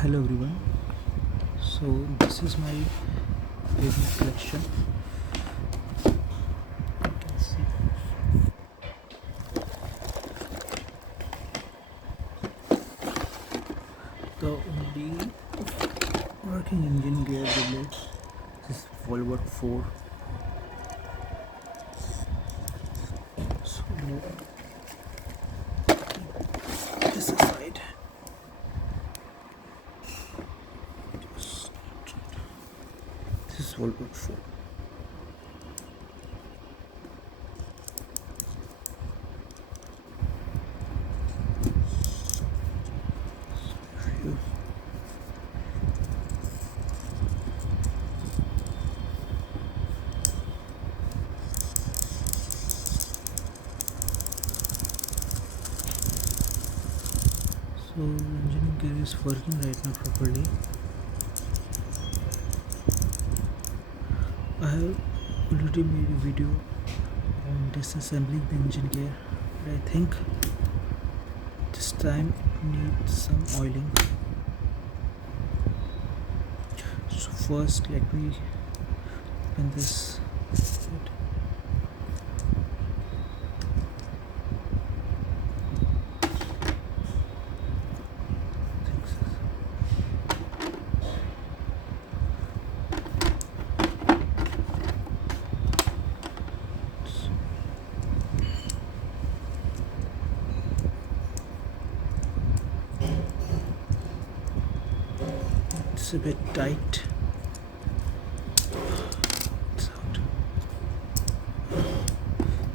Hello everyone. So this is my baby collection. You can see the only working engine gear Beyblades. This is wolborg 4. So this aside. This is wolborg 4. So engine gear is working right now properly. I have already made a video on disassembling the engine gear, but I think this time it needs some oiling. So first let me open this bit. It's a bit tight. It's out.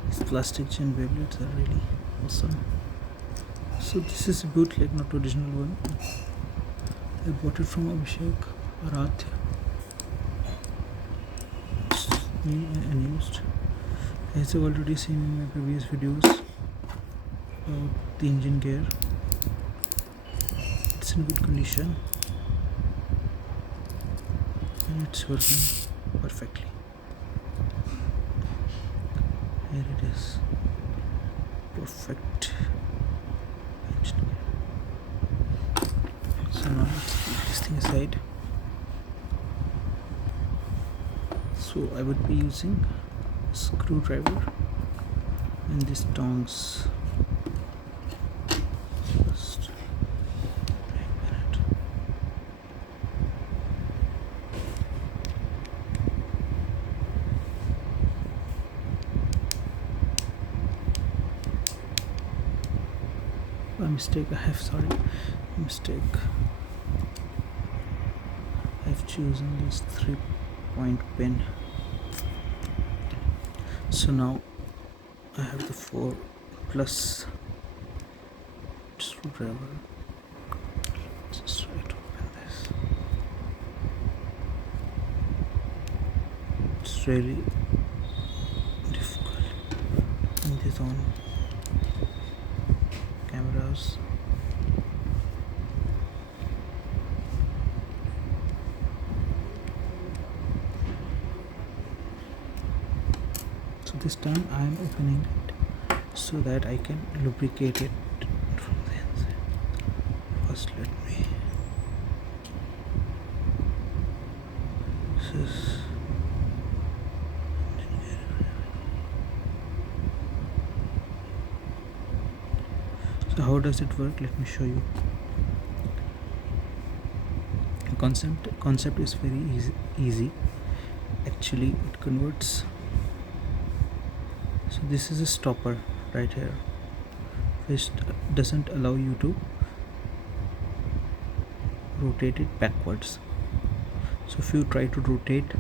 These plastic chain Beyblades are really awesome. So this is a bootleg, not original one. I bought it from Abhishek Arath. It's new and unused. As I've already seen in my previous videos about the engine gear, it's in good condition and it's working perfectly. Here it is. Perfect engine gear. So now let's keep this thing aside. So I would be using a screwdriver and these tongs. First, wait a minute. A mistake I have, I've chosen this 3-point pin. So now I have the 4 plus screwdriver. Just try to open this. It's really difficult in this on cameras. So this time I am opening it so that I can lubricate it from the inside. First let me, this is, so how does it work? Let me show you. The concept is very easy. Actually it converts. So this is a stopper right here, which doesn't allow you to rotate it backwards. So if you try to rotate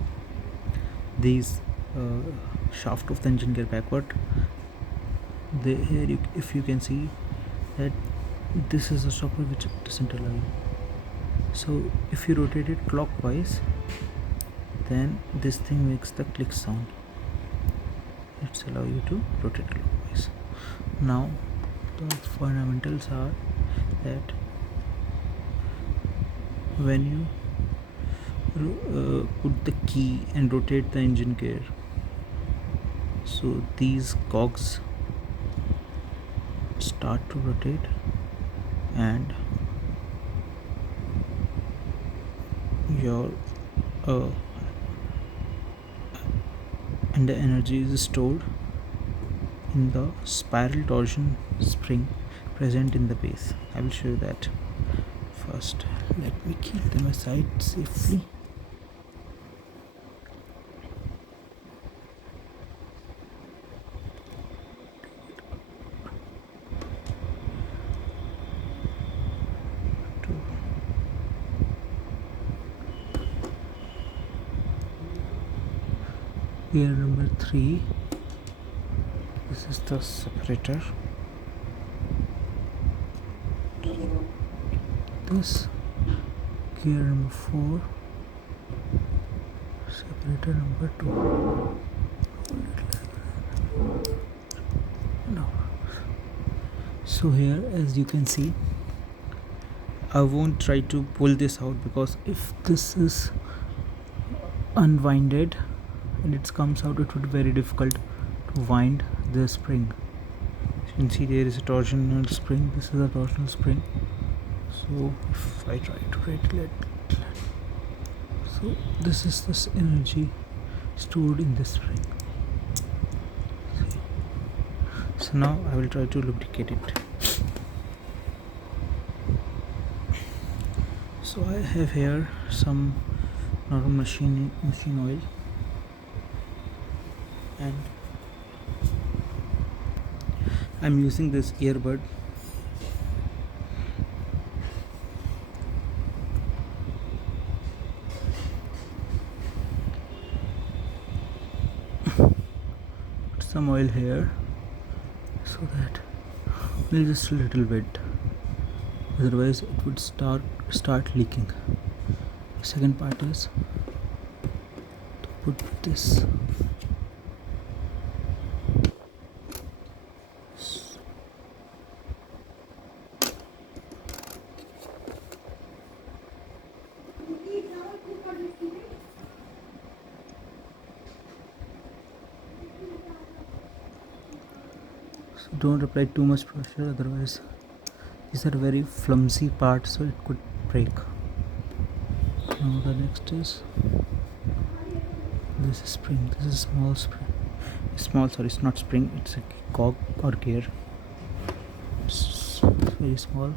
these shaft of the engine gear backward, if you can see that this is a stopper which doesn't allow you. So if you rotate it clockwise, then this thing makes the click sound. Let's allow you to rotate clockwise. Now the fundamentals are that when you put the key and rotate the engine gear, so these cogs start to rotate and your uh, and the energy is stored in the spiral torsion spring present in the base. I will show you that. First, let me keep them aside safely. Gear number 3. This is the separator. This gear number 4, separator number 2. No. So here, as you can see, I won't try to pull this out, because if this is unwinded and it comes out, it would be very difficult to wind the spring. As you can see, there is a torsional spring. This is a torsional spring. So if I try to regulate, so this is this energy stored in this spring. See? So now I will try to lubricate it. So I have here some normal machine oil, and I'm using this earbud. Put some oil here so that only just a little bit, otherwise it would start leaking. The second part is to put this. So don't apply too much pressure, otherwise these are very flimsy parts, so it could break. Now the next is this spring. This is small spring. Sorry, it's not spring, it's a cog or gear. It's very small.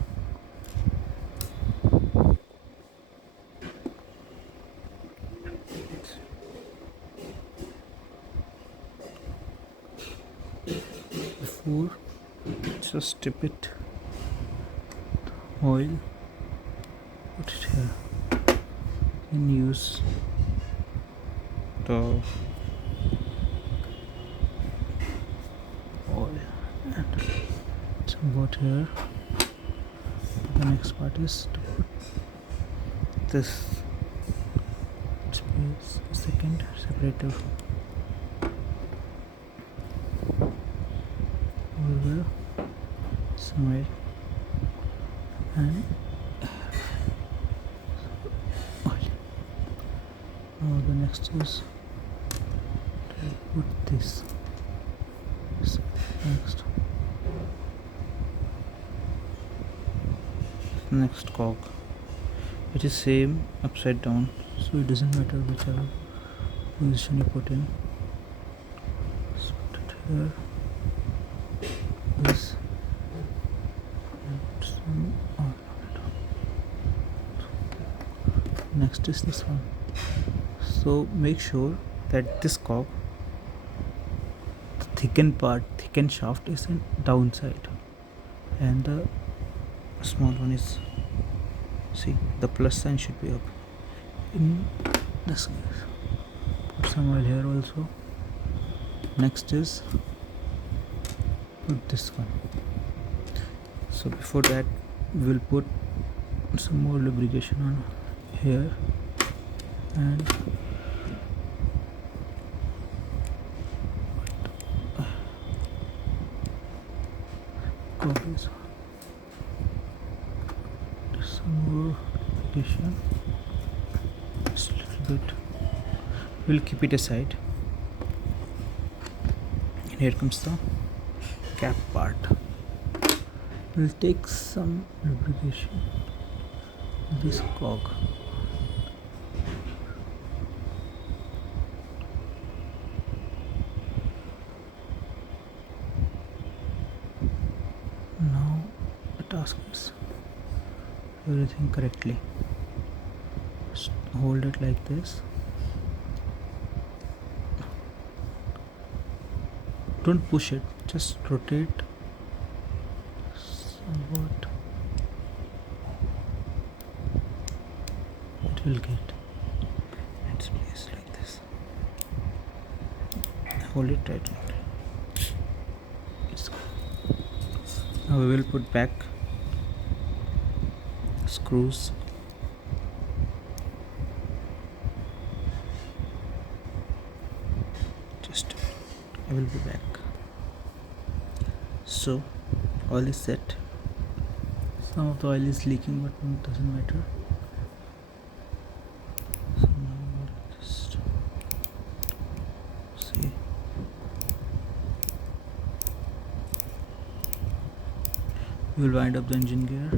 Before, just dip it oil, put it here, and use the oil and some water here. The next part is to put this space, second separator over there, some oil and oil. Now the next is to put this next cog. It is same upside down, so it doesn't matter whichever position you put in. Just put it here, this, and some oil on it. Next is this one. So make sure that this cog, the thickened shaft is in downside, and the small one is, see, the plus sign should be up in this case. Put some oil here also. Next is put this one. So before that, we will put some more lubrication on here and this one. Some more lubrication, just a little bit. We'll keep it aside. And here comes the cap part. We'll take some lubrication, this cog, everything correctly. Just hold it like this. Don't push it, just rotate somewhat. It will get its place like this. Hold it tight. Now we will put back screws. Just I will be back. So oil is set. Some of the oil is leaking, but it doesn't matter. So now we'll just see. We will wind up the engine gear.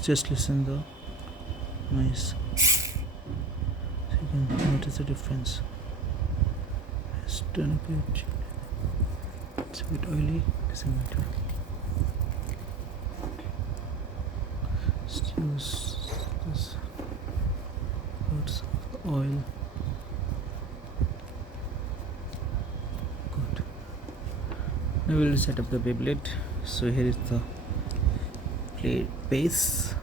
Just listen the noise. So you can notice the difference. Let's turn a bit. It's a bit oily, doesn't matter. Let's use this. Lots of oil. Good. Now we will set up the Beyblade. So here is the plate base.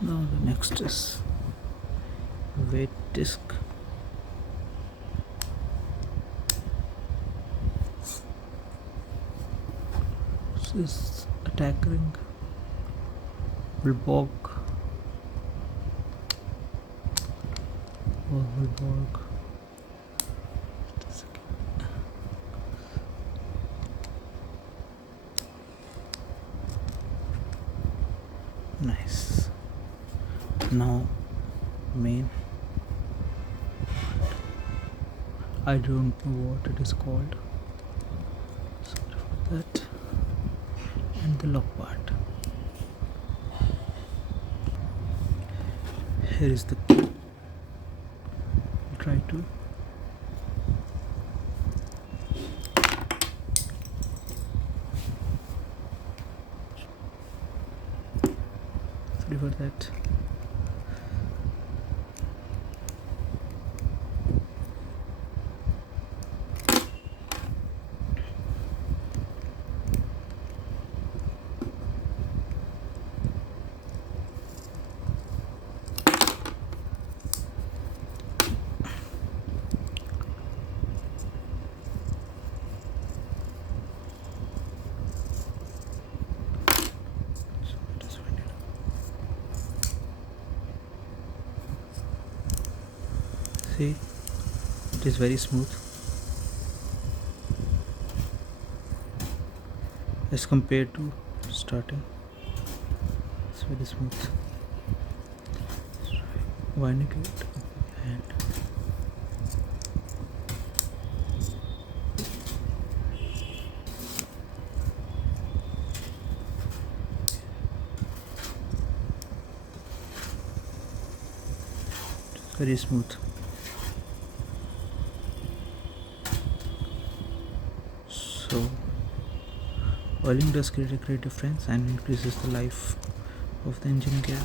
Now the next is weight disc. This is attack ring. Wolborg. Wolborg. Nice. Now main. I don't know what it is called. Sorry for that. And the lock part. Here is the key. Try to sorry for that. See, it is very smooth as compared to starting. It's very smooth. Winding it and it's very smooth. So oiling does create a great difference and increases the life of the engine gear.